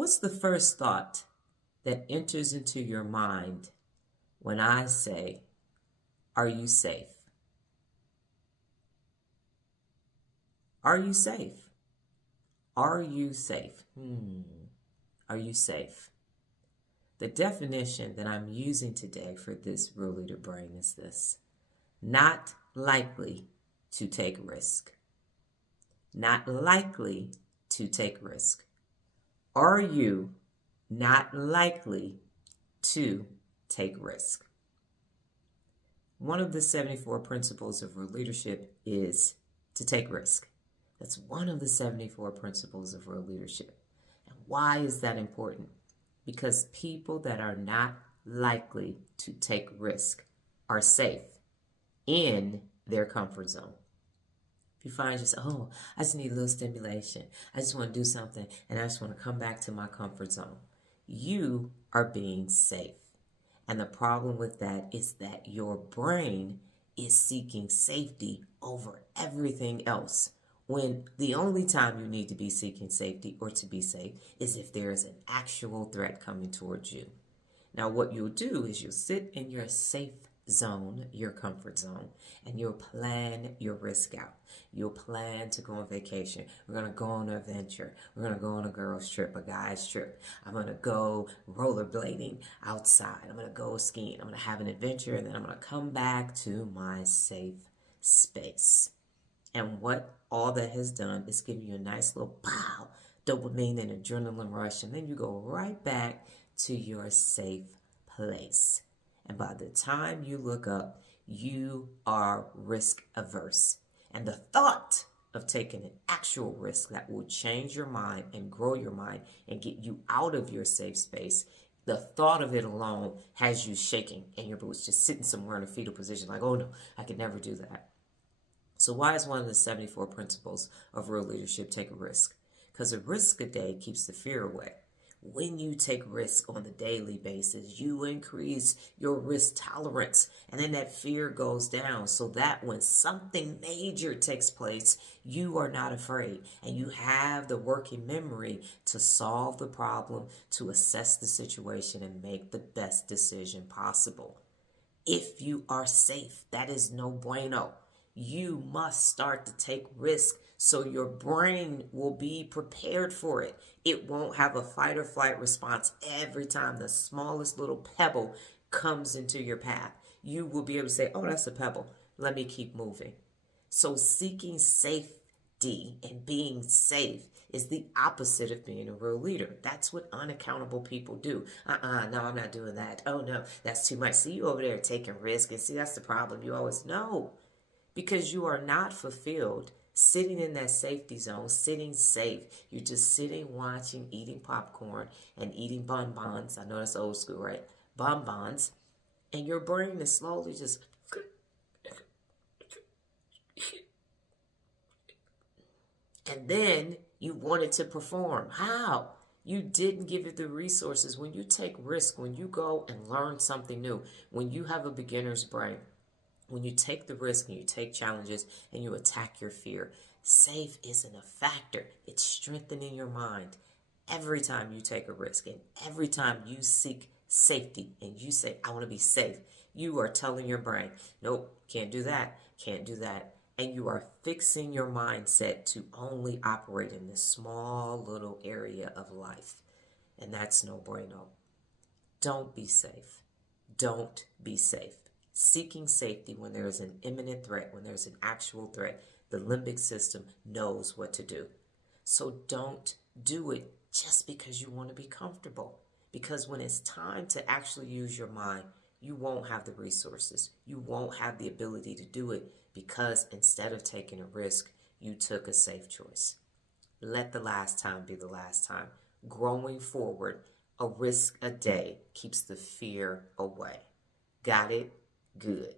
What's the first thought that enters into your mind when I say, are you safe? Are you safe? Are you safe? Are you safe? The definition that I'm using today for this Real Leader Brain is this: not likely to take risk. Not likely to take risk. Are you not likely to take risk? One of the 74 principles of real leadership is to take risk. That's one of the 74 principles of real leadership. And why is that important? Because people that are not likely to take risk are safe in their comfort zone. If you find yourself, oh, I just need a little stimulation, I just want to do something, and I just want to come back to my comfort zone, you are being safe. And the problem with that is that your brain is seeking safety over everything else, when the only time you need to be seeking safety or to be safe is if there is an actual threat coming towards you. Now, what you'll do is you'll sit in your safe zone, your comfort zone, and you'll plan your risk out. You'll plan to go on vacation. We're going to go on an adventure. We're going to go on a girl's trip, a guy's trip. I'm going to go rollerblading outside. I'm going to go skiing. I'm going to have an adventure, and then I'm going to come back to my safe space. And what all that has done is give you a nice little pow, dopamine and adrenaline rush, and then you go right back to your safe place. And by the time you look up, you are risk averse. And the thought of taking an actual risk that will change your mind and grow your mind and get you out of your safe space, the thought of it alone has you shaking in your boots, just sitting somewhere in a fetal position like, oh no, I could never do that. So why is one of the 74 principles of real leadership take a risk? Because a risk a day keeps the fear away. When you take risk on the daily basis, you increase your risk tolerance, and then that fear goes down so that when something major takes place, you are not afraid, and you have the working memory to solve the problem, to assess the situation, and make the best decision possible. If you are safe, that is no bueno. You must start to take risk so your brain will be prepared for it. It won't have a fight or flight response every time the smallest little pebble comes into your path. You will be able to say, oh, that's a pebble. Let me keep moving. So seeking safety and being safe is the opposite of being a real leader. That's what unaccountable people do. No, I'm not doing that. Oh, no, that's too much. See you over there taking risk. And see, that's the problem. You always know. Because you are not fulfilled sitting in that safety zone, sitting safe. You're just sitting, watching, eating popcorn and eating bonbons. I know that's old school, right? Bonbons. And your brain is slowly just... And then you wanted to perform. How? You didn't give it the resources. When you take risk, when you go and learn something new, when you have a beginner's brain, when you take the risk and you take challenges and you attack your fear, safe isn't a factor. It's strengthening your mind. Every time you take a risk and every time you seek safety and you say, I want to be safe, you are telling your brain, nope, can't do that, can't do that. And you are fixing your mindset to only operate in this small little area of life. And that's no bueno. Don't be safe. Don't be safe. Seeking safety when there is an imminent threat, when there's an actual threat, the limbic system knows what to do. So don't do it just because you want to be comfortable. Because when it's time to actually use your mind, you won't have the resources. You won't have the ability to do it because instead of taking a risk, you took a safe choice. Let the last time be the last time. Growing forward, a risk a day keeps the fear away. Got it? Good.